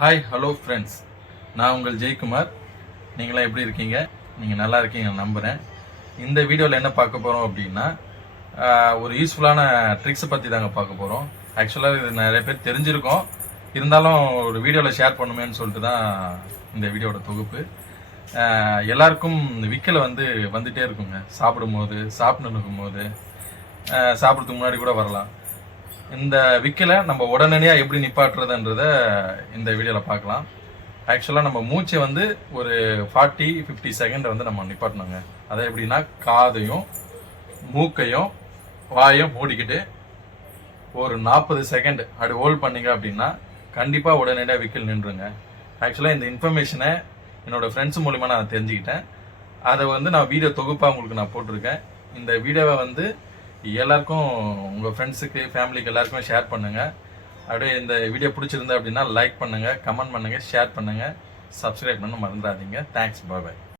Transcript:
Hi hello friends, நான் உங்கள் ஜெயக்குமார். நீங்களாம் எப்படி இருக்கீங்க? நீங்கள் நல்லா இருக்கீங்க நம்புகிறேன். இந்த வீடியோவில் என்ன பார்க்க போகிறோம் அப்படின்னா, ஒரு யூஸ்ஃபுல்லான ட்ரிக்ஸை பற்றி தாங்க பார்க்க போகிறோம். ஆக்சுவலாக இது நிறைய பேர் தெரிஞ்சிருக்கோம், இருந்தாலும் ஒரு வீடியோவில் ஷேர் பண்ணுமேன்னு சொல்லிட்டு தான் இந்த வீடியோட தொகுப்பு. எல்லாருக்கும் விக்கலை வந்துட்டே இருக்குங்க. சாப்பிடும்போது, சாப்பிட்டு இருக்கும்போது, சாப்பிட்றதுக்கு முன்னாடி கூட வரலாம். இந்த விக்கலை நம்ம உடனடியாக எப்படி நிப்பாட்டுறதுன்றத இந்த வீடியோவில் பார்க்கலாம். ஆக்சுவலாக நம்ம மூச்சை ஒரு 40-50 செகண்ட் நம்ம நிப்பாட்டணுங்க. அதை எப்படின்னா, காதையும் மூக்கையும் வாயும் மூடிக்கிட்டு ஒரு 40 செகண்ட் அப்படி ஹோல்ட் பண்ணீங்க அப்படின்னா கண்டிப்பாக உடனடியாக விக்கல் நின்றுங்க. ஆக்சுவலாக இந்த இன்ஃபர்மேஷனை என்னோட ஃப்ரெண்ட்ஸ் மூலிமா நான் தெரிஞ்சுக்கிட்டேன். அதை நான் வீடியோ தொகுப்பாக உங்களுக்கு நான் போட்டிருக்கேன். இந்த வீடியோவை எல்லாருக்கும், உங்கள் ஃப்ரெண்ட்ஸுக்கு, ஃபேமிலிக்கு எல்லாருக்குமே ஷேர் பண்ணுங்கள். அப்படியே இந்த வீடியோ பிடிச்சிருந்தா அப்படின்னா லைக் பண்ணுங்கள், கமெண்ட் பண்ணுங்கள், ஷேர் பண்ணுங்கள், சப்ஸ்கிரைப் பண்ண மறந்துடாதீங்க. தேங்க்ஸ், பாய்.